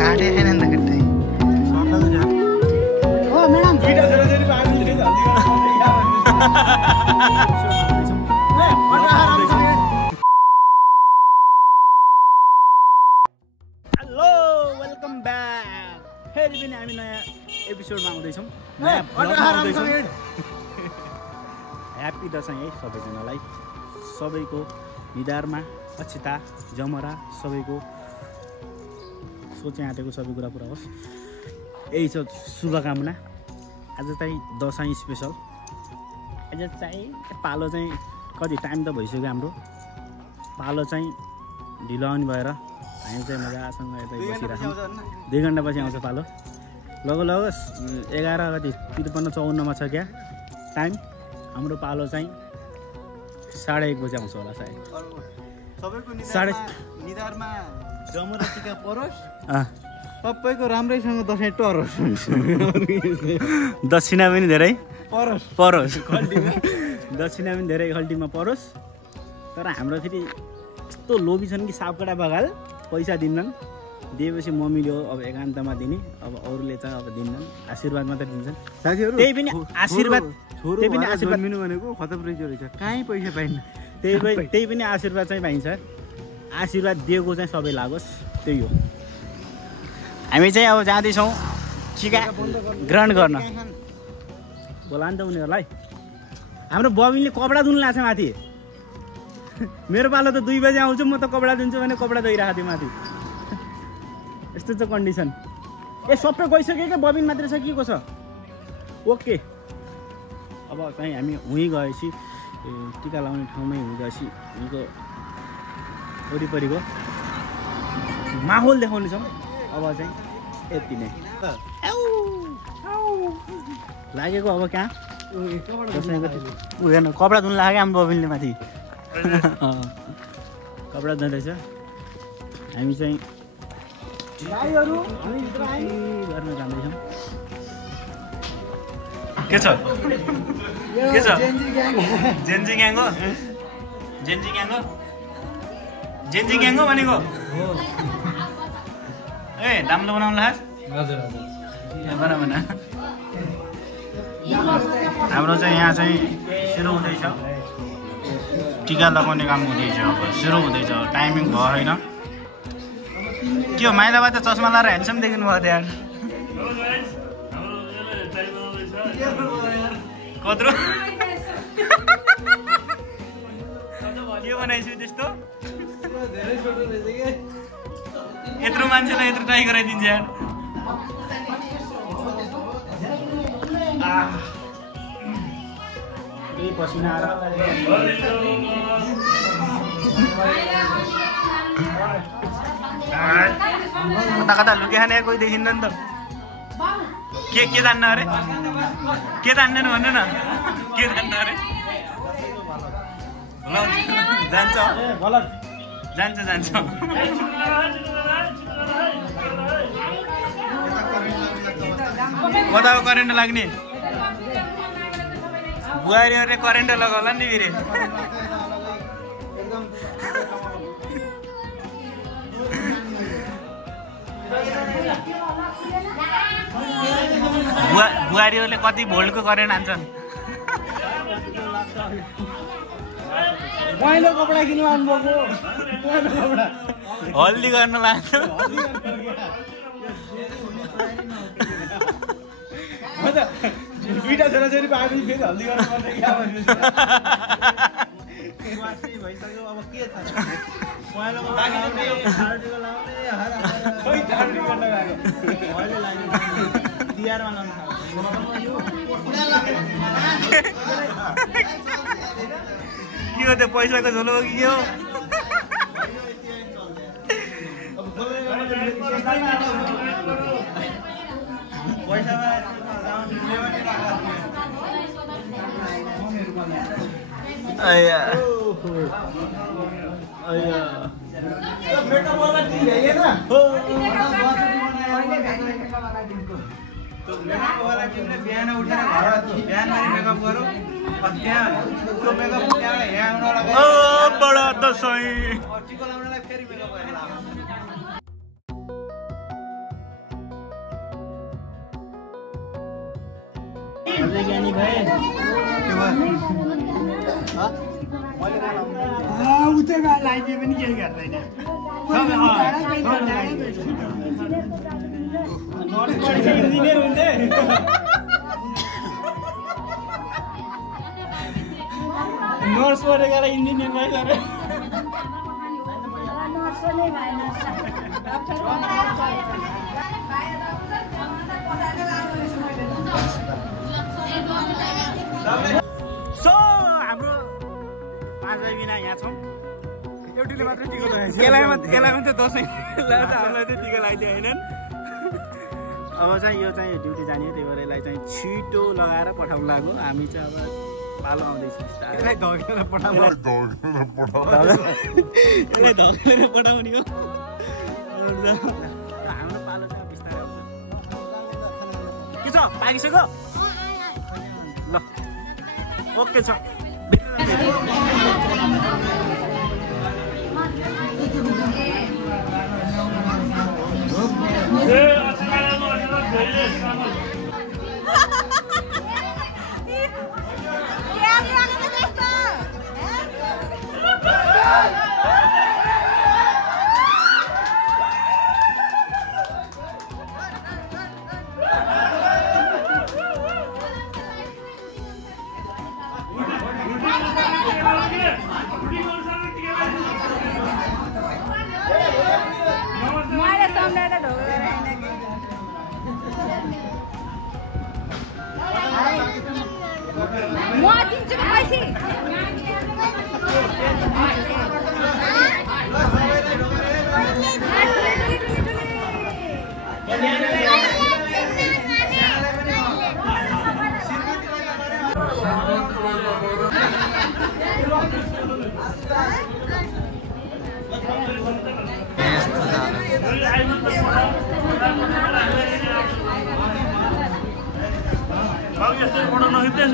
काटे छैन नि त कतै ओ म्याडम हेलो वेलकम ब्याक फेरि पनि हामी नयाँ एपिसोडमा आउँदैछौँ ह्याप्पी दसैँ है सबैजनालाई सबैको निधारमा अक्षता जमरा सबैको सोचे आँटेको सबै कुरा पुरा होस् यही छ शुभकामना आज चाहिँ दसैँ स्पेसल आज चाहिँ पालो चाहिँ कति टाइम त भइसक्यो हाम्रो पालो चाहिँ ढिलो आउने भएर हामी चाहिँ मजासँग यतै बसिरहेछौँ 2 घन्टा पछि आउँछ पालो लगभग 11:53-54 छ क्या टाइम हाम्रो पालो चाहिँ 1:30 बजे आउँछ होला सायद सबैको निधारमा जमरा टिका परोस् सबैको राम्रैसँग दसैँ टरोस् दक्षिणा पनि धेरै परोस् दक्षिणा पनि धेरै खल्टीमा परोस् तर हाम्रो फेरि यस्तो लोभी छन् कि सापकडा बगाल पैसा दिन्नन् दिएपछि मम्मीले हो अब एकान्तमा दिने अब अरूले चाहिँ अब दिन्नन् आशीर्वाद मात्र दिन्छन् साथीहरू त्यही पनि आशीर्वाद छोरो पनि आशीर्वाद मिनु भनेको खतम रहेछ कहीँ पैसा पाइन्न त्यही पनि आशीर्वाद चाहिँ पाइन्छ आशीर्वाद दिएको चाहिँ सबै लागोस् त्यही हो हामी चाहिँ अब जाँदैछौँ टिका ग्रहण गर्न बोला नि त उनीहरूलाई हाम्रो बबिनले कपडा धुनु लाग्छ माथि मेरो पालो त 2 बजे आउँछु म त कपडा धुन्छु भने कपडा धोइरहेको थिएँ माथि यस्तो छ कन्डिसन ए सबै गइसक्यो क्या बबिन मात्रै छ के कसो ओके अब चाहिँ हामी उहीँ गएपछि टिका लाउने ठाउँमै हुँ गएपछि उहीँको वरिपरिको माहौल देखाउनेछौँ अब चाहिँ यति नै लागेको अब कहाँ हेर्नु कपडा धुनु लाग्यो हाम्रो बबिनले माथि कपडा धुँदैछ हामी चाहिँ गर्न जाँदैछौँ के छ जेन्जी ग्याङ हो जेन्जी ग्याङ हो भनेको ए दाम्लो बनाउनु लाग बराबर हाम्रो चाहिँ यहाँ चाहिँ सुरु हुँदैछ टिका लगाउने काम हुँदैछ अब सुरु हुँदैछ टाइमिङ भयो होइन के हो माइलाबाई त चस्मा लाएर ह्यान्डसम देखिनु भयो त्यहाँ कत्रो के बनाइछु त्यस्तो यत्रो मान्छेलाई यत्रो ट्राई गराइदिन्छ यार पसिना कता कता लुकिहाने कोही देखिन्न नि त के जान्न अरे के जान्दैन भन्नु न के जान्न अरे जान्छ जान्छ कताको करेन्ट लाग्ने बुहारीहरूले करेन्ट लगाउला नि फेरि बुहारीहरूले कति भोल्टको करेन्ट हान्छन् पहिलो कपडा किन्नु आउनुभएको हल्दी गर्न लाग्छ दुईटा छोराछोरी पाएपछि फेरि हल्दी गर्नु पर्ने भइसक्यो अब के छ तिहारमा लाउनु के हो त्यो पैसाको झोलो हो कि के हो बिहान उठेर बिहान मेकअप गरौँ बडा दसैँ अझै ज्ञानी भए उतै लाइदिए पनि केही गर्दैन इन्जिनियर हुन्थे नर्स पढेर इन्जिनियर भएर सो हाम्रो 5 भाइ बिना यहाँ छौँ एउटीले मात्रै टिका लगाएछ यसलाई मात्रै दसैँ लगाएर हामीलाई चाहिँ टिका लगाइदिएनन् अब चाहिँ यो चाहिँ ड्युटी जाने हो त्यही भएर यसलाई चाहिँ छिटो लगाएर पठाउनु लाग्यो हामी चाहिँ अब पालो आउँदैछ यसलाई धकेलेर पठाउने हो हाम्रो पालो चाहिँ बिस्तारै आउँछ के छ पाकिसक्यो ल ओके छ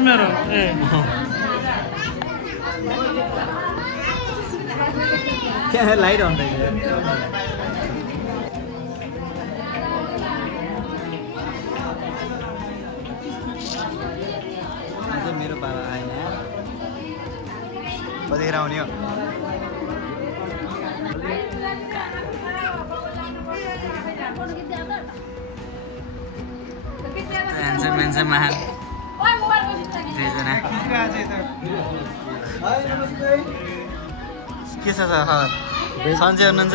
मेरो क्या लाइट आउँदै मेरो पाला आएन कतिखेर आउने हो मान्छे महान के छ सन्चै हुनुहुन्छ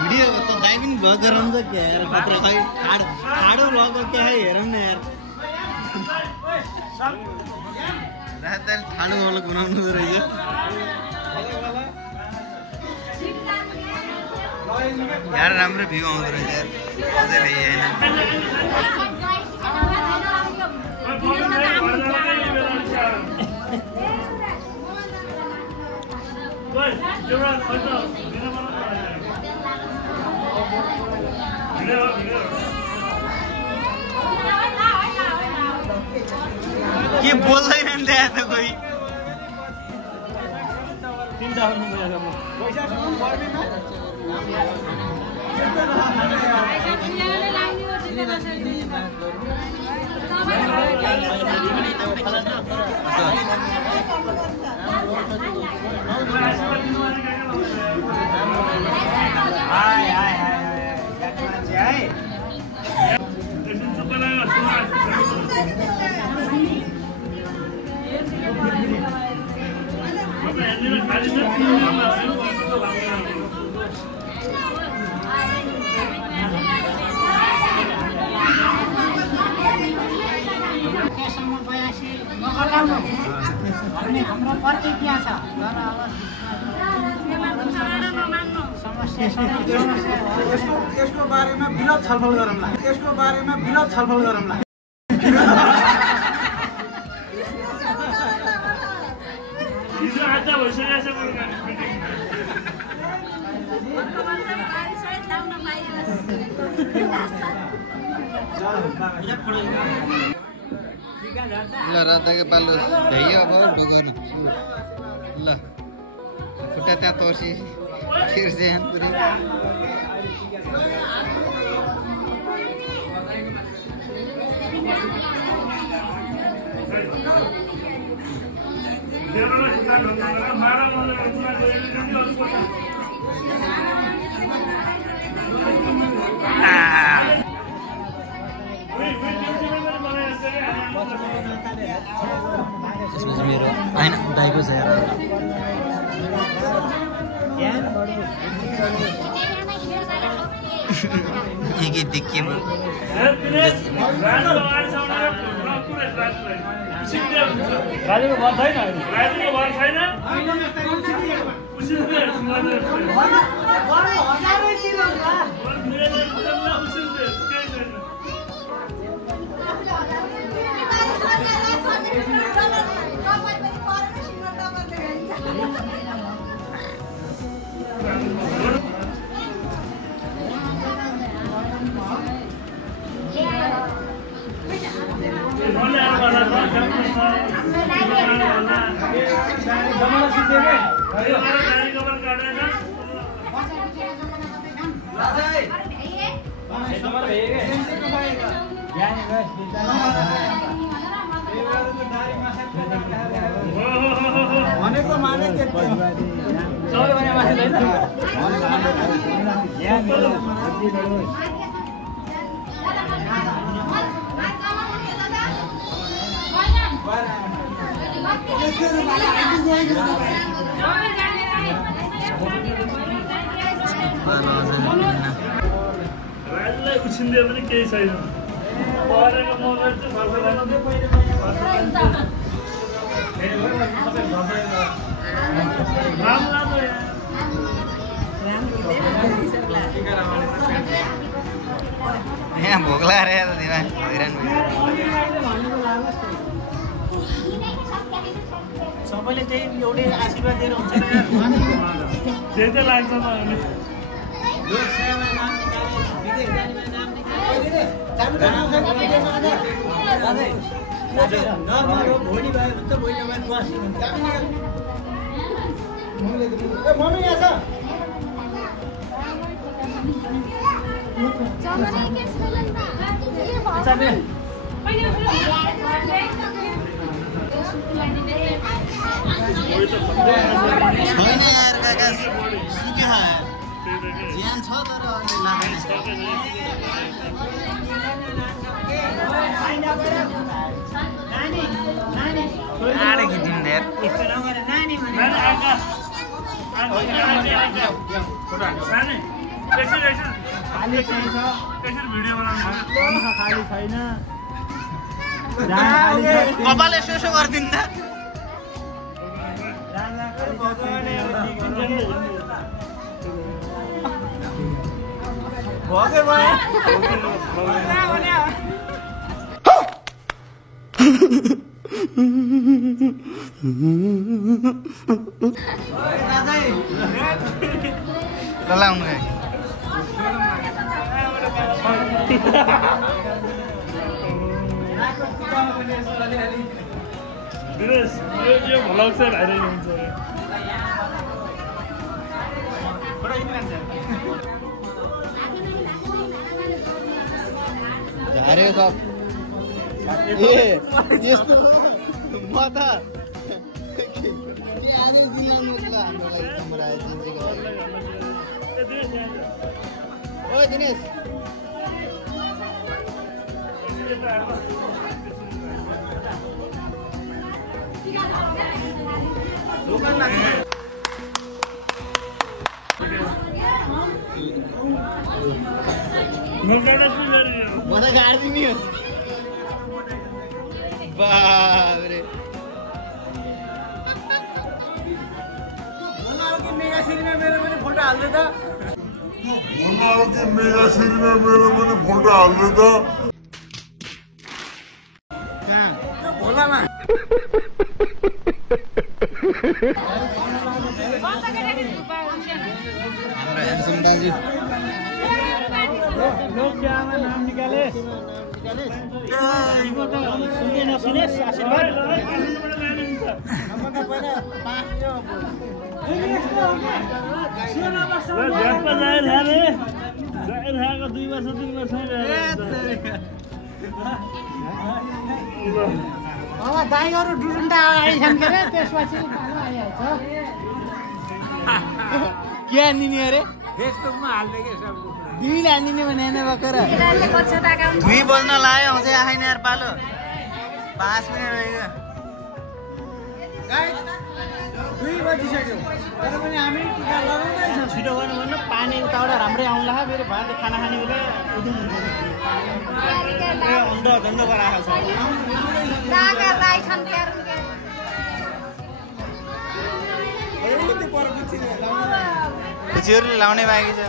भिडियो त दाइ पनि भ्लग गराउँछ क्या हेर खतरा खै ठाडो भ्लग क्या हेरौँ न यार रातले ठाडो भ्लग बनाउनु रहेछ यार राम्रो भ्यू आउँदो रहेछ यार अझै भ्याइएन के बोल्दैन त्यहाँ त कोही हाम्रो प्रतिज्ञा छ यसको बारेमा विलग छलफल गरौँला ल राताको पालो भ्याइयो अब डुगर्नु ल खुट्टा त्यहाँ तर्सी खिर्से पुरै त्यसपछि मेरो होइन दाइको छ हेर के देखिए राजुको घर छैन राजुको घर छैन भनेको माने राजुलाई उछिन्दे पनि केही छैन परेको मोबाइल यहाँ भोक लागेर हैरान सबैले चाहिँ एउटै आशीर्वाद दिएर हुन्छ त्यही त लाग्छ मलाई भोलि भयो भने त भोलि मम्मी यहाँ छ छैन यार काका सुक्यो ज्यान छ तर आडे खिच्यौँ धेर खाली चाहिन्छ भिडियो बनाउनु खाली छैन कपाल यसो यसो गरिदिनु त भगे भयो लाउनु यो भ्लग चाहिँ भाइरल हुन्छ झार्यो सब ए यस्तो म त आजै दिलाउनु हाम्रो लागि तिम्रो आइदिन्छ ओ दिनेश म त गाड्दिने हो बाबरे मेगा सिरीमा मेरो पनि फोटो हाल्नु त मेगा सिरीमा मेरो पनि फोटो हाल्नु त भोलामा हाम्रो ह्यान्डसम दाजु नाम निकाले सुन्ने नसुने आशीर्वाद खाएको 2 वर्ष 3 वर्ष अब दाइहरू डुडुन्डा आइछन् के रे त्यसपछि पालो आइहाल्छ के हान्दिने अरे फेसबुकमा हाल्ने के सब दिल हान्दिने भने हैन बकर 2 बज्न लाग्यो आउँछ आएन यार पालो 5 मिनेट भयो गाइस 2 बजिसक्यो तर पनि हामी टिका लगाउँदै छौं छिटो गर्नु भन्नु पानी उताबाट राम्रै आउँला फेरि भात खाना खाने बेला उदुम हुन्छ अन्ध धन्द गराएको छ जागा राई छन् क्यारम के कुचीहरुले लाउने बाँकी छ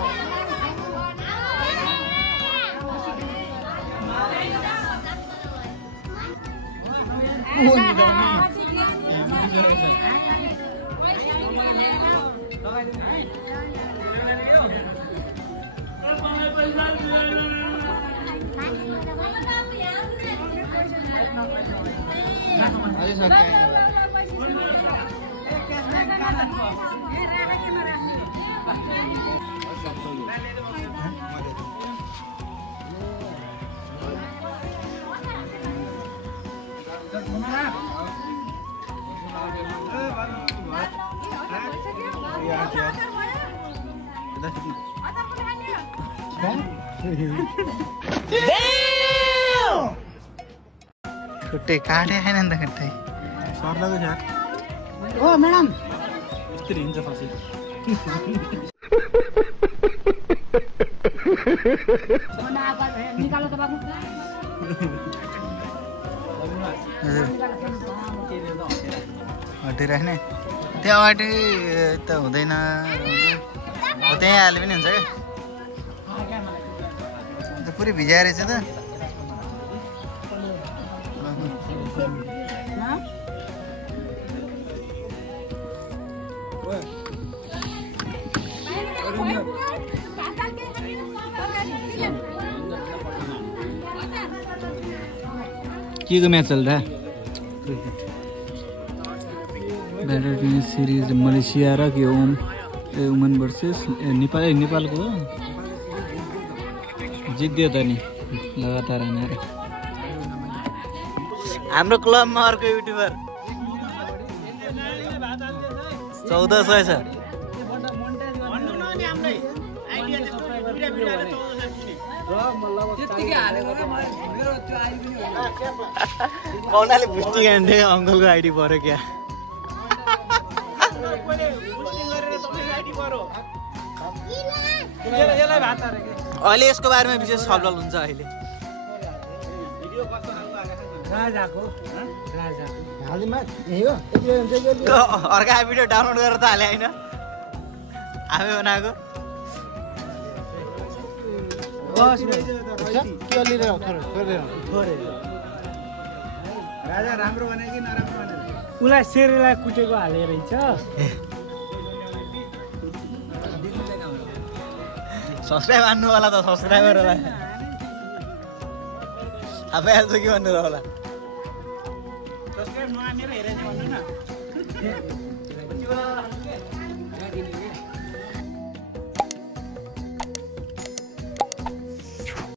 खुट्टे काटे हैन नि त खुट्टे सर्लाको छ ओ म्याडम यस्तरी हिन्छ फसी निकालो त बाबु हटिराख्ने त्यो अगाडि त हुँदैन त्यहीँ हाले पनि हुन्छ क्या पुरै भिजाएर रहेछ त के को म्याच चल्दा ब्याडमिन्टन सिरिज मलेसिया र के वुमन भर्सेस नेपालको हो जित्यो त नि लगातार हानेर हाम्रो क्लबमा अर्को युट्युबर 1400 छ कौनाले पुष्टि गर्ने अङ्कलको आइडी पऱ्यो क्या अहिले यसको बारेमा विशेष छलफल हुन्छ अहिले अर्का भिडियो डाउनलोड गरेर त हाले होइन आफै बनाएको राजा राम्रो भने कि नराम्रो भने उसलाई सेरेलाई कुटेको हालेर रहेछ सब्सक्राइब हान्नु होला त सब्सक्राइबरलाई आफै हाल्छ कि भन्नु होला सब्सक्राइब नहानेर हेरेछ भन्नु न